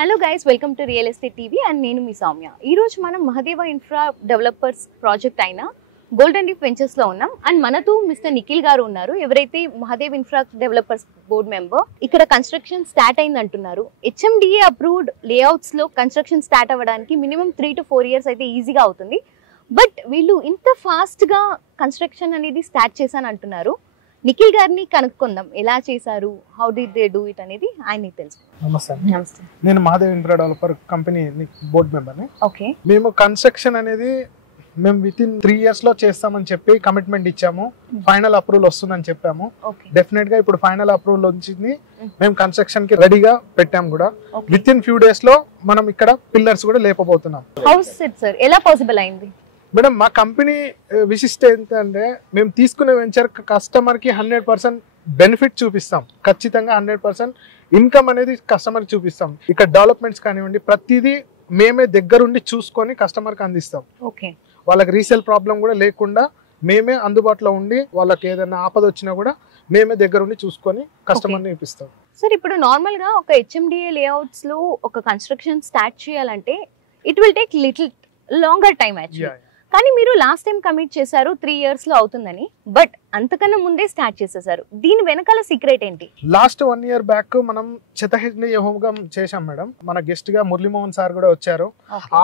Hello guys, welcome to real estate TV and నేను మీ సౌమ్య. ఈ రోజు మనం మహదేవ ఇన్ఫ్రా డెవలపర్స్ ప్రాజెక్ట్ అయిన గోల్డెన్ లీఫ్ వెంచర్స్ లో ఉన్నాం. అండ్ మనతో మిస్టర్ నిఖిల్ గారు ఉన్నారు, ఎవరైతే Mahadev infra developers board member. ఇక్కడ కన్స్ట్రక్షన్ స్టార్ట్ అయింది అంటున్నారు. HMDA అప్రూవ్డ్ లేఅవుట్స్ లో కన్స్ట్రక్షన్ స్టార్ట్ అవ్వడానికి మినిమం 3 to 4 years అయితే ఈజీగా అవుతుంది. బట్ వీళ్ళు ఇంత ఫాస్ట్ గా కన్స్ట్రక్షన్ అనేది స్టార్ట్ చేశాను అంటున్నారు. నిఖిల్ గారిని కనుక్కుందాం, ఎలా చేశారు, how did they do it అనేది ఆయనకి తెలుసు. నమస్తే, నేను Mahadev infra developer company board మెంబర్ని. ఓకే, మేము కన్స్ట్రక్షన్ అనేది మేము వితిన్ 3 years లో చేస్తామని చెప్పి కమిట్మెంట్ ఇచ్చాము. ఫైనల్ అప్రూవల్ వస్తుందని చెప్పాము. డెఫినెట్ గా ఇప్పుడు ఫైనల్ అప్రూవల్ వచ్చింది. మేము కన్స్ట్రక్షన్ కి రెడీగా పెట్టాము కూడా. వితిన్ ఫ్యూ డేస్ లో మనం ఇక్కడ పిల్లర్స్ కూడా లేపబోతున్నాం. హౌస్ సెట్ సార్ ఎలా పాసిబుల్ అయింది? మేడం, మా కంపెనీ విశిష్ట ఏంటంటే మేము తీసుకునే వెంచర్ కస్టమర్ కి 100% బెనిఫిట్ చూపిస్తాం. ఖచ్చితంగా 100% ఇన్కమ్ అనేది కస్టమర్ కి చూపిస్తాం. ఇక్కడ డెవలప్మెంట్స్ కానివ్వండి, ప్రతిదీ మేమే దగ్గరుండి చూసుకొని కస్టమర్ కి అందిస్తాం. ఓకే, వాళ్ళకి రీసేల్ ప్రాబ్లం కూడా లేకుండా మేమే అందుబాటులో ఉండి వాళ్ళకి ఏదైనా ఆపద వచ్చినా కూడా మేమే దగ్గరుండి చూసుకొని కస్టమర్ని ఇప్పిస్తాం. సార్, ఇప్పుడు నార్మల్ గా ఒక HMDA లేఅవుట్స్ లో ఒక కన్స్ట్రక్షన్ స్టార్ట్ చేయాలంటే it will take little longer time actually. కానీ మీరు లాస్ట్ టైం కమిట్ చేశారు 3 years లో అవుతుందని, బట్ అంతకన్నా ముందే స్టార్ట్ చేసేసారు. దీని వెనకాల సీక్రెట్ ఏంటి? లాస్ట్ 1 year బ్యాక్ మనం చిత్తహిజ్ఞ హోమం చేశాం మేడం. మన గెస్ట్ గా మురళీమోహన్ సార్ కూడా వచ్చారు.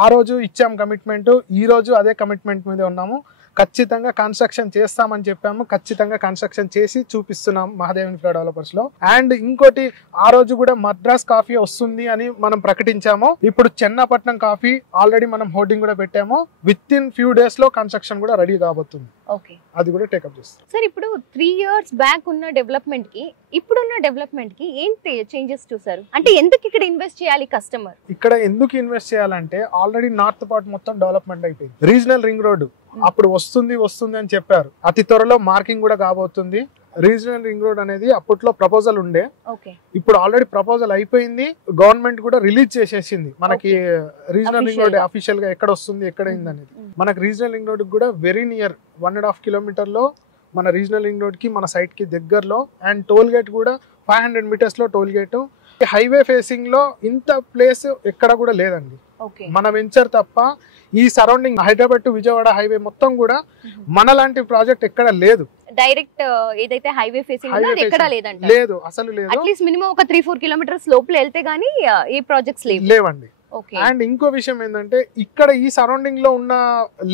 ఆ రోజు ఇచ్చాం కమిట్మెంట్, ఈ రోజు అదే కమిట్మెంట్ మీద ఉన్నాము. ఖచ్చితంగా కన్స్ట్రక్షన్ చేస్తామని చెప్పాము. ఖచ్చితంగా కన్స్ట్రక్షన్ చేసి చూపిస్తున్నాం మహాదేవ్ ఇన్ఫ్రా డెవలపర్స్ లో. అండ్ ఇంకోటి, ఆ రోజు కూడా మద్రాస్ కాఫీ వస్తుంది అని మనం ప్రకటించాము. ఇప్పుడు చెన్నపట్నం కాఫీ ఆల్రెడీ మనం హోర్డింగ్ కూడా పెట్టాము. విత్ ఇన్ ఫ్యూ డేస్ లో కన్స్ట్రక్షన్ కూడా రెడీ కాబోతుంది. ఓకే, అది కూడా టేకప్ చేస్తాం. సార్, ఇప్పుడు 3 years బ్యాక్ ఉన్న డెవలప్మెంట్ కి ఇప్పుడున్న డెవలప్మెంట్ కి ఏంటి చేంజెస్ చూసారు? అంటే ఎందుకు ఇక్కడ ఇన్వెస్ట్ చేయాలి కస్టమర్? ఇక్కడ ఎందుకు ఇన్వెస్ట్ చేయాలంటే ఆల్రెడీ నార్త్ పార్ట్ మొత్తం డెవలప్మెంట్ అయిపోయింది. రీజనల్ రింగ్ రోడ్ అప్పుడు వస్తుంది అని చెప్పారు. అతి త్వరలో మార్కింగ్ కూడా కాబోతుంది. రీజనల్ రింగ్ రోడ్ అనేది అప్పట్లో ప్రపోజల్ ఉండే, ఇప్పుడు ఆల్రెడీ ప్రపోజల్ అయిపోయింది. గవర్నమెంట్ కూడా రిలీజ్ చేసేసింది మనకి రీజనల్ రింగ్ రోడ్ అఫీషియల్ గా ఎక్కడ వస్తుంది, ఎక్కడ అయింది అనేది. మనకి రీజనల్ రింగ్ రోడ్ కూడా వెరీ నియర్ 1.5 kilometer లో మన రీజనల్ రింగ్ రోడ్ కి మన సైట్ కి దగ్గరలో. అండ్ టోల్ గేట్ కూడా 500 meters లో టోల్ గేట్. హైవే ఫేసింగ్ లో ఇంత ప్లేస్ ఎక్కడ కూడా లేదండి మన వెంచర్ తప్ప. ఈ surrounding Hyderabad to Vijayawada highway మొత్తం కూడా మన లాంటి ప్రాజెక్ట్ ఎక్కడ లేదు. డైరెక్ట్ ఏదైతే హైవే ఫేసింగ్ ఉందో అది ఎక్కడ లేదంట. లేదు, అసలు లేదు. అట్లీస్ట్ మినిమం ఒక 3-4 kilometers లోపల వెళ్తే గానీ ఏ ప్రాజెక్ట్స్ లేవండి. అండ్ ఇంకో విషయం ఏంటంటే ఇక్కడ ఈ సరౌండింగ్ లో ఉన్న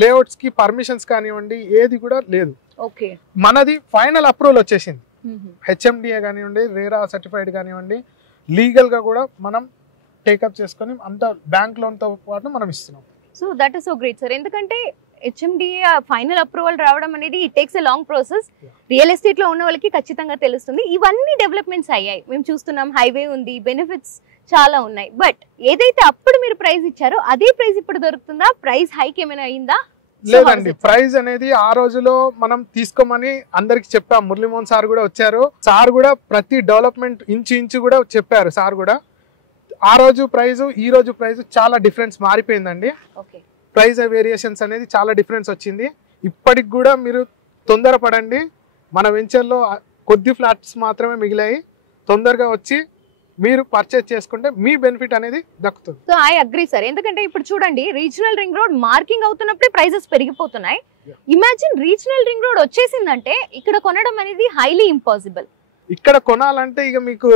లేఅవుట్స్ కి పర్మిషన్స్ కానివ్వండి ఏది కూడా లేదు. మనది ఫైనల్ అప్రూవల్ వచ్చేసింది. HMDA కానివ్వండి, రేరా సర్టిఫైడ్ కానివ్వండి, లీగల్ గా కూడా మనం టేకప్ చేసుకొని అంత బ్యాంక్ లోన్ తో పాటు మనం ఇస్తున్నాం. So that is so great sir. ఎందుకంటే HMDA ఫైనల్ అప్రూవల్ రావడం అనేది it takes a long process. Real estate లో ఉన్న వాళ్ళకి ఖచ్చితంగా తెలుస్తుంది. ఇవన్నీ డెవలప్మెంట్స్ అయ్యాయి, మేము చూస్తున్నాం. హైవే ఉంది, బెనిఫిట్స్ చాలా ఉన్నాయి. బట్ ఏదైతే అప్పుడు మీరు ప్రైస్ ఇచ్చారో అదే ప్రైస్ ఇప్పుడు దొరుకుతుందా? ప్రైస్ హైక్ ఏమైనా అయిందా? లేదండి, ప్రైస్ అనేది ఆ రోజులో మనం తీసుకోమని అందరికి చెప్పాం. మురళీమోహన్ సార్ కూడా వచ్చారు. సార్ కూడా ప్రతి డెవలప్మెంట్ ఇంచు కూడా చెప్పారు. సార్ కూడా ఆ రోజు ప్రైస్ ఈ రోజు ప్రైస్ చాలా డిఫరెన్స్ మారిపోయిందండి. ప్రైస్ వేరియేషన్స్ అనేది చాలా డిఫరెన్స్ వచ్చింది. ఇప్పటికి కూడా మీరు తొందరపడండి. మన వెంచర్లో కొద్ది ఫ్లాట్స్ మాత్రమే మిగిలాయి. తొందరగా వచ్చి మీరు పర్చేస్ చేసుకుంటే మీ బెనిఫిట్ అనేది దక్కుతుంది. So I agree sir. ఎందుకంటే ఇప్పుడు చూడండి, రీజనల్ రింగ్ రోడ్ మార్కింగ్ అవుతున్నప్పుడే ప్రైసెస్ పెరిగిపోతున్నాయి. ఇమాజిన్ రీజనల్ రింగ్ రోడ్ వచ్చేసిందంటే ఇక్కడ కొనడం అనేది హైలీ ఇంపాసిబుల్. ఇక్కడ కొనాలంటే ఇక మీకు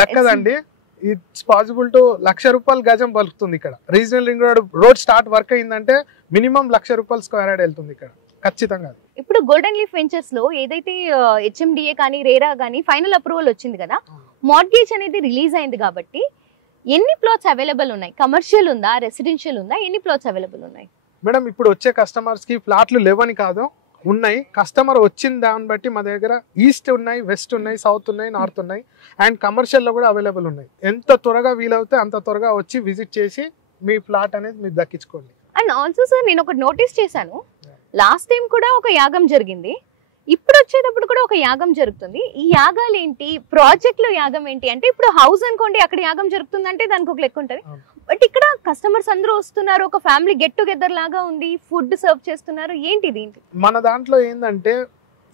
దక్కదండి. ఇట్స్ పాసిబుల్ టు ₹1,00,000 గజం పలుకుతుంది ఇక్కడ. Regional ring road start work అయిందంటే మినిమం ₹1,00,000 స్క్వేర్ యార్డ్ వెళ్తుంది ఇక్కడ ఖచ్చితంగా. ఇప్పుడు గోల్డెన్ లీఫ్ వెంచర్స్ లో ఏదైతే HMDA కానీ రేరా కానీ ఫైనల్ అప్రూవల్ వచ్చింది కదా, మార్గేజ్ అనేది రిలీజ్ అయింది కాబట్టి ఎన్ని ప్లాట్స్ అవైలబుల్ ఉన్నాయి? కమర్షియల్ ఉందా, రెసిడెన్షియల్ ఉందా? ఎన్ని ప్లాట్స్ అవైలబుల్ ఉన్నాయి? మేడం, ఇప్పుడు వచ్చే కస్టమర్స్ కి ఫ్లాట్లు లేవని కాదు, ఉన్నాయి. కస్టమర్ వచ్చిన దాన్ని బట్టి మా దగ్గర ఈస్ట్ ఉన్నాయి, వెస్ట్ ఉన్నాయి, సౌత్ ఉన్నాయి, నార్త్ ఉన్నాయి. అండ్ కమర్షియల్ లో కూడా అవైలబుల్ ఉన్నాయి. ఎంత త్వరగా వీలవుతే అంత త్వరగా వచ్చి విజిట్ చేసి మీ ఫ్లాట్ అనేది మీరు దక్కించుకోండి. అండ్ ఆల్సో సార్, నేను ఒకటి నోటీస్ చేశాను. లాస్ట్ టైం కూడా ఒక యాగం జరిగింది, ఇప్పుడు వచ్చేటప్పుడు కూడా ఒక యాగం జరుగుతుంది. ఈ యాగాలు ఏంటి? ప్రాజెక్ట్ లో యాగం ఏంటి అంటే, ఇప్పుడు హౌస్ అనుకోండి, అక్కడ యాగం జరుగుతుంది అంటే దానికి ఒక లెక్క ఉంటుంది. బట్ ఇక్కడ కస్టమర్స్ అందరూ వస్తున్నారు, ఒక ఫ్యామిలీ గెట్ టుగెదర్ లాగా ఉంది, ఫుడ్ సర్వ్ చేస్తున్నారు. ఏంటి దీంట్లో? మన దాంట్లో ఏంటంటే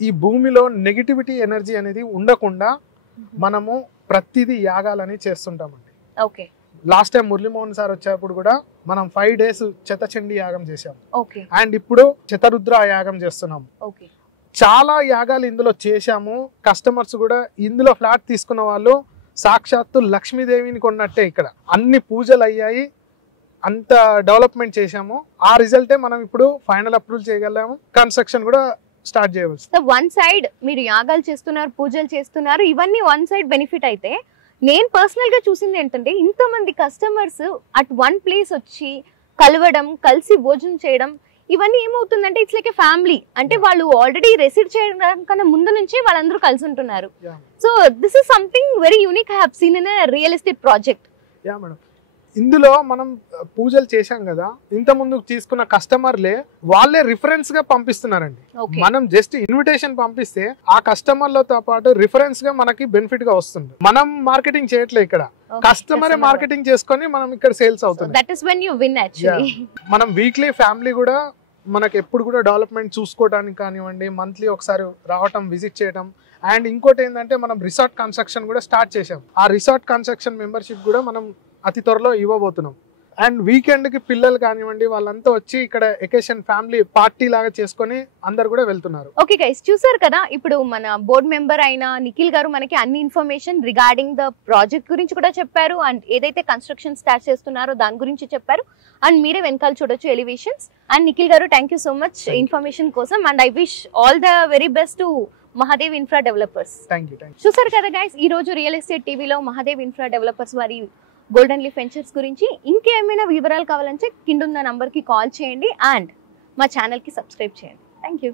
ఈ భూమిలో నెగిటివిటీ ఎనర్జీ అనేది ఉండకుండా మనము ప్రతిదీ యాగాలని చేస్తుంటామండి. Okay, last time Muralimohan sir వచ్చేప్పుడు కూడా మనం 5 days చెతచండి యాగం చేసాం. ఓకే. అండ్ ఇప్పుడు శతరుద్ర యాగం చేస్తున్నాం. ఓకే. చాలా యాగాలు ఇందులో చేశాము. కస్టమర్స్ కూడా ఇందులో ఫ్లాట్ తీసుకున్న వాళ్ళు సాక్షాత్తు లక్ష్మీదేవిని కొన్నట్టే. ఇక్కడ అన్ని పూజలు అయ్యాయి, అంత డెవలప్మెంట్ చేశాము. ఆ రిజల్టే మనం ఇప్పుడు ఫైనల్ అప్రూవల్ చేయగలము. కన్స్ట్రక్షన్ కూడా స్టార్ట్ చేయవచ్చు. వన్ సైడ్ మీరు యాగాలు చేస్తున్నారు, పూజలు చేస్తున్నారు, ఇవన్నీ వన్ సైడ్ బెనిఫిట్ అయితే, నేను పర్సనల్ గా చూసింది ఏంటంటే ఇంతమంది కస్టమర్స్ అట్ వన్ ప్లేస్ వచ్చి కలవడం, కలిసి భోజనం చేయడం, ఇవన్నీ ఏమవుతుందంటే ఇట్స్ లైక్ ఏ ఫ్యామిలీ. అంటే వాళ్ళు ఆల్రెడీ రెసిడ్ చేయడం కన్నా ముందు నుంచే వాళ్ళందరూ కలిసి ఉంటున్నారు. So this is something very unique I have seen in a real estate project. Yeah madam, ఇందులో మనం పూజలు చేశాం కదా, ఇంత ముందు తీసుకున్న కస్టమర్లే వాళ్ళే రిఫరెన్స్ గా పంపిస్తున్నారండి. మనం జస్ట్ ఇన్విటేషన్ పంపిస్తే ఆ కస్టమర్లతో పాటు రిఫరెన్స్ గా మనకి బెనిఫిట్ గా వస్తుంది. మనం మార్కెటింగ్ చేయట్లే, ఇక్కడ కస్టమరే మార్కెటింగ్ చేసుకొని మనం ఇక్కడ సేల్స్ అవుతుంది. That is when you win actually. మనం వీక్లీ ఫ్యామిలీ కూడా మనకి ఎప్పుడు కూడా డెవలప్మెంట్ చూసుకోవడానికి కానివ్వండి, మంత్లీ ఒకసారి రావటం, విజిట్ చేయడం. అండ్ ఇంకోటి ఏంటంటే మనం రిసార్ట్ కన్స్ట్రక్షన్ కూడా స్టార్ట్ చేసాం. ఆ రిసార్ట్ కన్స్ట్రక్షన్ మెంబర్షిప్ కూడా మనం అతి త్వరలో ఇవ్వబోతున్నాం. అండ్ వీకెండ్ కి పిల్లలు కానివ్వండి వాళ్ళంతా వచ్చి ఇక్కడ ఎకేషన్ ఫ్యామిలీ పార్టీ లాగా చేసుకొని అందరు కూడా వెళ్తున్నారు. ఓకే గైస్, చూసారు కదా, ఇప్పుడు మన బోర్డ్ మెంబర్ అయిన నిఖిల్ గారు మనకి అన్ని ఇన్ఫర్మేషన్ రిగార్డింగ్ ద ప్రాజెక్ట్ గురించి కూడా చెప్పారు. అండ్ ఏదైతే కన్స్ట్రక్షన్ స్టార్ట్ చేస్తున్నారో దాని గురించి చెప్పారు. అండ్ మీరే వెనకాల చూడొచ్చు ఎలివేషన్స్. అండ్ నిఖిల్ గారు, thank you so much information కోసం. And I wish all the very best to Mahadev infra developers. చూసారు కదా గైస్, ఈ రోజు రియల్ ఎస్టేట్ టీవీలో మహాదేవ్ ఇన్ఫ్రా డెవలపర్స్ వారి గోల్డెన్ లీఫ్ వెంచర్స్ గురించి ఇంకేమైనా వివరాలు కావాలంటే కింద ఉన్న నంబర్కి కాల్ చేయండి అండ్ మా ఛానల్కి సబ్స్క్రైబ్ చేయండి. Thank you.